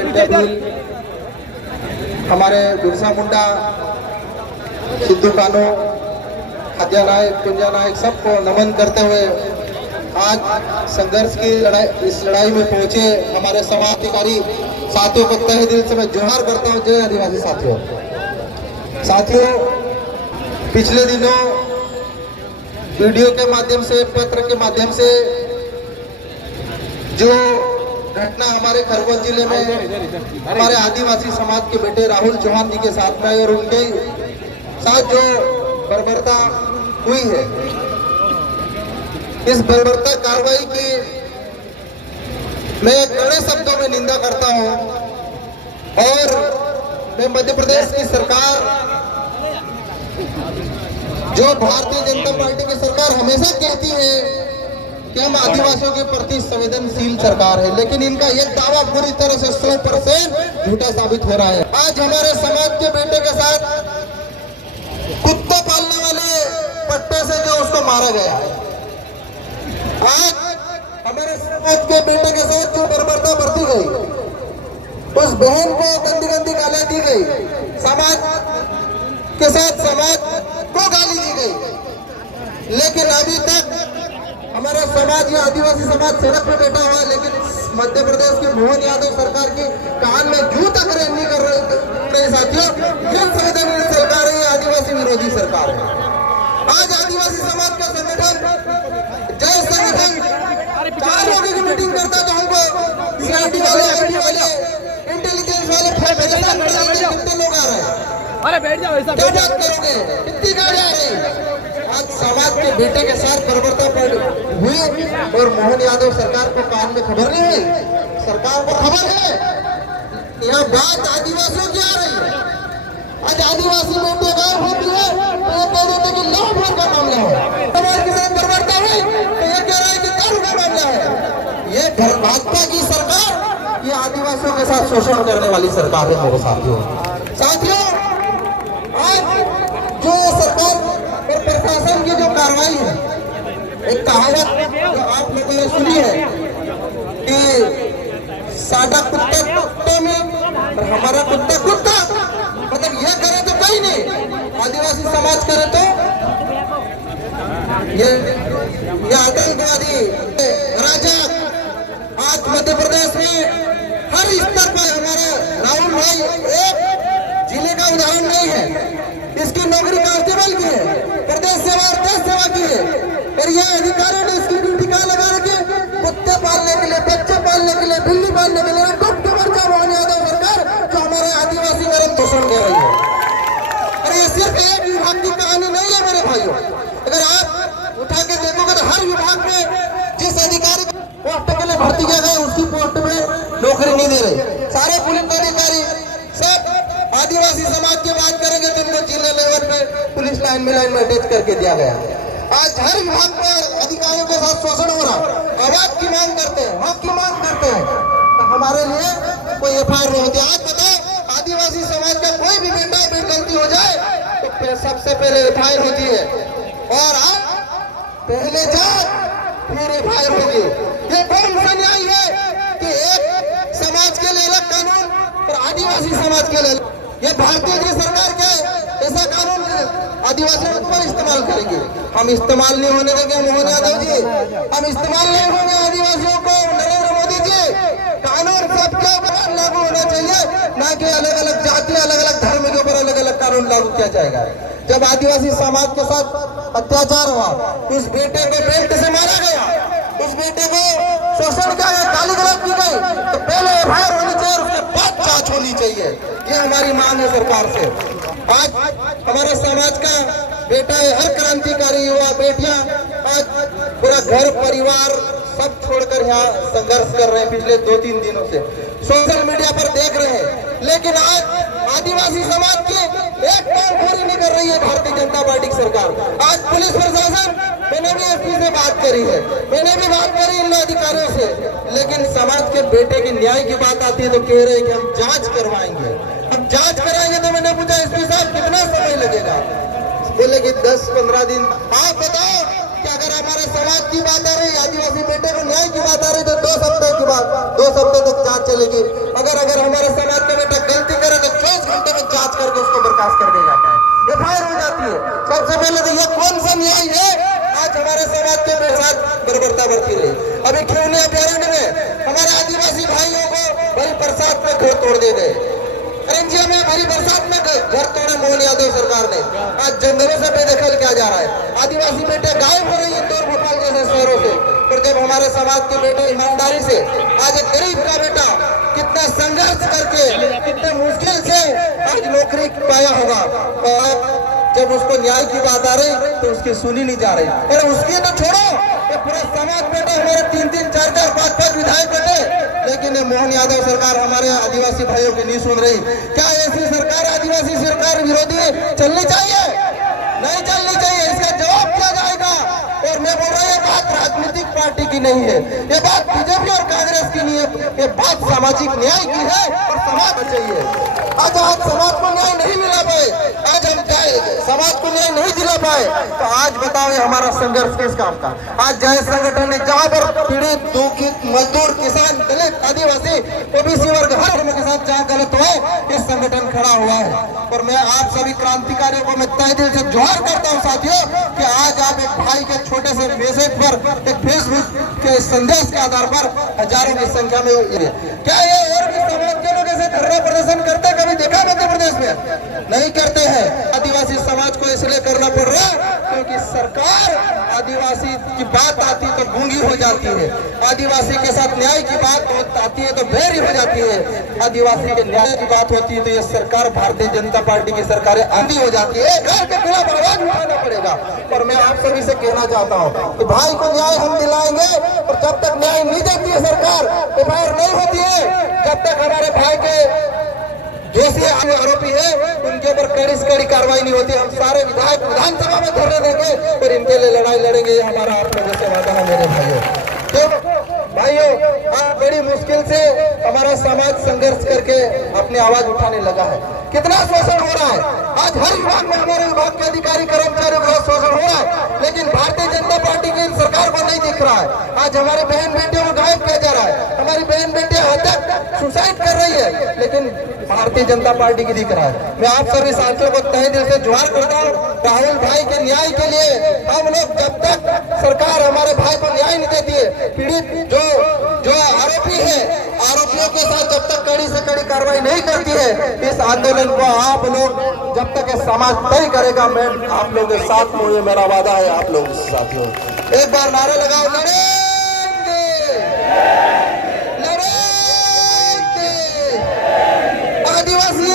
India Bhil, हमारे बिरसा मुंडा, सिद्धू कानू, हाजा नायक, कुंजा नायक, सबको नमन करते हुए आज संघर्ष की इस लड़ाई में पहुंचे हमारे समाज अधिकारी साथियों को तहे दिल से मैं जोहार करता हूं। जय आदिवासी साथियों, पिछले दिनों वीडियो के माध्यम से, पत्र के माध्यम से जो घटना हमारे खरगोन जिले में हमारे आदिवासी समाज के बेटे राहुल चौहान जी के साथ में और उनके साथ जो बर्बरता हुई है, इस बर्बरता कार्रवाई की मैं कड़े शब्दों में निंदा करता हूं और मैं मध्य प्रदेश की सरकार, जो भारतीय जनता पार्टी की सरकार हमेशा कहती है कि हम आदिवासियों के प्रति संवेदनशील सरकार है, लेकिन इनका यह दावा पूरी तरह से 100% झूठा साबित हो रहा है। आज हमारे समाज के बेटे के साथ कुत्ता पालने वाले पट्टे से जो उसको मारा गया है, आज हमारे समाज के बेटे के साथ जो बर्बरता बरती गई, उस बहन को गंदी गंदी गाली दी गई, समाज के साथ समाज को गाली दी गई, लेकिन अभी तक हमारा समाज, या आदिवासी समाज सड़क पर बैठा हुआ है, लेकिन मध्य प्रदेश की मोहन यादव सरकार की कान में जू तक नहीं कर रहे साथियों। ये संविधान सरकार है, आदिवासी विरोधी सरकार है। आज आदिवासी समाज का संगठन, जय संगठन 4 लोगों की मीटिंग करता तो हमको सीआईडी वाले, आईटी वाले, इंटेलिजेंस वाले कितने लोग आ रहे हैं, अरे बैठ जाओ, ऐसा क्या बात करोगे, कितनी गाड़ी आ रही। आज समाज के बेटे के साथ बर्बरता हुई और मोहन यादव सरकार को कान में खबर नहीं है, सरकार को खबर है। यह बात आदिवासियों की आ रही है। आज आदिवासी बेटे गायब होती है तो ये कह देते कि लव भर का मामला है, समाज के साथ बर्बरता हुई तो ये कह रहा है कि दारू का मामला है। ये भाजपा की सरकार, ये आदिवासियों के साथ शोषण करने वाली सरकार है मेरे साथियों। आज जो सरकार और प्रशासन की जो कार्रवाई है, एक कहावत जो आप लोगों ने सुनी है कि साडा कुत्ता कुत्ते में और हमारा कुत्ता कुत्ता, मतलब यह करे तो कोई नहीं, आदिवासी समाज करे तो ये आतंकवादी राजा। आज मध्य प्रदेश में हर स्तर पर हमारा राहुल भाई एक जिले का उदाहरण नहीं है, इसकी नौकरी कांस्टेबल की है, प्रदेश सेवा और देश सेवा की है, और यह अधिकारियों ने इसकी ड्यूटी कहाँ लगा रखी, कुत्ते पालने के लिए, बच्चे पालने के लिए, बिल्ली पालने के लिए। मोहन यादव सरकार जो हमारे आदिवासी नरम शोषण कर रही है, और ये सिर्फ एक विभाग की कहानी नहीं है मेरे भाइयों। अगर आप उठा के देखोगे तो हर विभाग में जिस अधिकारी पोस्ट के लिए भर्ती किया गया, उसकी पोस्ट में नौकरी नहीं दे रहे। सारे पुलिस अधिकारी सब आदिवासी समाज की बात करेंगे तो उनको जिले लेवल पे पुलिस लाइन में अटैच करके दिया गया। आज हर विभाग में अधिकारियों के साथ शोषण हो रहा। आवाज की मांग करते हैं, हक की मांग करते हैं, तो हमारे लिए कोई एफआईआर नहीं होती। आज बताओ, आदिवासी समाज का कोई भी बेटा गलती हो जाए तो फिर सबसे पहले एफआईआर होती है, और आज पहले जांच फिर एफआईआर होगी। ये कौन सा न्याय है कि एक समाज के लिए अलग कानून और आदिवासी समाज के लिए? ये भारतीय की सरकार के ऐसा कानून आदिवासियों पर इस्तेमाल करेंगे। हम इस्तेमाल नहीं होने देंगे मोहन यादव जी, हम इस्तेमाल नहीं होंगे आदिवासियों को। नरेंद्र मोदी जी, कानून सबके ऊपर लागू होना चाहिए, ना कि अलग अलग जाति, अलग अलग धर्म के ऊपर अलग अलग कानून लागू किया जाएगा। जब आदिवासी समाज के साथ अत्याचार हुआ, उस बेटे को बेल्ट से मारा गया, उस बेटे को शोषण किया गया, गाली गलौज की गई, तो पहले एफआईआर होनी चाहिए, उसके बाद जांच होनी चाहिए। ये हमारी मांग है सरकार से। आज हमारे समाज का बेटा है, हर क्रांतिकारी युवा बेटियां आज पूरा घर परिवार सब छोड़कर यहाँ संघर्ष कर रहे हैं पिछले 2-3 दिनों से, सोशल मीडिया पर देख रहे हैं। लेकिन आज आदिवासी समाज की एक काम पूरी नहीं कर रही है भारतीय जनता पार्टी की सरकार। आज पुलिस प्रशासन, मैंने भी एसपी से बात करी है, मैंने भी बात करी इन अधिकारियों से, लेकिन समाज के बेटे की न्याय की बात आती है तो कह रहे हैं कि हम जांच करवाएंगे। अब जांच कराएंगे तो मैंने पूछा एसपी साहब कितना समय लगेगा? बोले कि 10-15 दिन। आप बताओ कि अगर हमारे समाज की बात आ रही, आदिवासी बेटे को न्याय की बात आ रही, तो 2 हफ्ते तक जांच चलेगी। अगर हमारे समाज का बेटा गलती करे तो 24 घंटे में जांच करके उसको बर्खास्त कर दिया जाता है, एफआईआर हो जाती है। सबसे पहले तो ये कौन सा न्याय है आज हमारे समाज के साथ बर्बरता बरती रही। अभी खिलौने अभ्यारण्य में हमारे आदिवासी भाइयों को भरी बरसात में घर तोड़ दे गए, करंजिया में भरी बरसात में घर तोड़े मोहन यादव सरकार ने। आज जंगलों से बेदखल किया जा रहा है, आदिवासी बेटे गायब हो रही है इंदौर भोपाल जैसे शहरों से। पर जब हमारे समाज के बेटे ईमानदारी से, आज एक गरीब का बेटा कितना संघर्ष करके कितने मुश्किल से आज नौकरी पाया होगा, जब उसको न्याय की बात आ रही तो उसकी सुनी नहीं जा रही। अरे उसकी तो छोड़ो, ये पूरा समाज बेटे हमारे 3-3, 4-4, 5-5 विधायक बेटे, लेकिन ये मोहन यादव सरकार हमारे आदिवासी भाइयों की नहीं सुन रही। क्या ऐसी सरकार आदिवासी सरकार विरोधी चलनी चाहिए? नहीं चलनी चाहिए, इसका जवाब दिया जाएगा। और मैं बोल रहा हूँ, ये बात राजनीतिक पार्टी की नहीं है, ये बात बीजेपी और कांग्रेस की नहीं है, ये बात सामाजिक न्याय की है और समाज चाहिए। आज समाज को न्याय नहीं मिला पाए, आज हम समाज को न्याय नहीं दिला पाए, तो आज बताओ ये हमारा संघर्ष किस काम का? आज जय संगठन ने जहां पर पीड़ित, दुखित, मजदूर, किसान, दलित, आदिवासी, ओबीसी वर्ग हर धर्म के साथ जहाँ गलत हुआ है, ये संगठन खड़ा हुआ है। और मैं आप सभी क्रांतिकारियों को मैं तहे दिल से जोहार करता हूँ साथियों, कि आज आप एक भाई के छोटे से मैसेज पर, एक फेसबुक के संदेश के आधार पर हजारों की संख्या में, क्या ये और भी समाज के लोग ऐसे धरना प्रदर्शन करते कभी देखा मध्य प्रदेश में? नहीं करते हैं। आदिवासी समाज को इसलिए करना पड़ रहा है क्योंकि सरकार आदिवासी की बात आती तो गूंगी हो जाती है, आदिवासी के साथ न्याय की बात आती है तो बेरी हो जाती है, आदिवासी के न्याय की बात होती है तो ये सरकार भारतीय जनता पार्टी की सरकारें आंधी हो जाती है। घर के खिलाफ आवाज उठाना पड़ेगा। और मैं आप सभी से कहना चाहता हूँ कि भाई को न्याय हम दिलाएंगे, और जब तक न्याय नहीं देती है सरकार, एफआईआर नहीं होती है, जब तक हमारे भाई के दोषी आरोपी है उनके ऊपर कड़ी से कड़ी कार्रवाई नहीं होती, हम सारे विधायक विधानसभा में धरने देंगे और इनके लिए लड़ाई लड़ेंगे। ये हमारा आप लोगों से वादा है मेरे भाइयों। तो भाइयों, आज बड़ी मुश्किल से हमारा समाज संघर्ष करके अपनी आवाज उठाने लगा है। कितना शोषण हो रहा है, आज हर विभाग में हमारे विभाग के अधिकारी कर्मचारियों का शोषण हो रहा है, लेकिन भारतीय जनता पार्टी की सरकार को नहीं दिख रहा है। आज हमारी बहन बेटियों को गायब किया जा रहा है, हमारी बहन बेटियां हत्या सुसाइड कर रही है, लेकिन भारतीय जनता पार्टी की दिख रहा है। मैं आप सभी साथियों को तहे दिल से जोहार करता हूँ, राहुल भाई के न्याय के लिए हम लोग, जब तक सरकार हमारे भाई को न्याय नहीं देती है, पीड़ित जो आरोपी है, आरोपियों के साथ जब तक कड़ी से कड़ी कार्रवाई नहीं करती है, इस आंदोलन को आप लोग जब तक समाज तय करेगा, मैं आप लोगों के साथ हूँ, ये मेरा वादा है आप लोगों के साथियों। एक बार नारे लगाओ, लड़ेंगे, लड़ेंगे, आदिवासी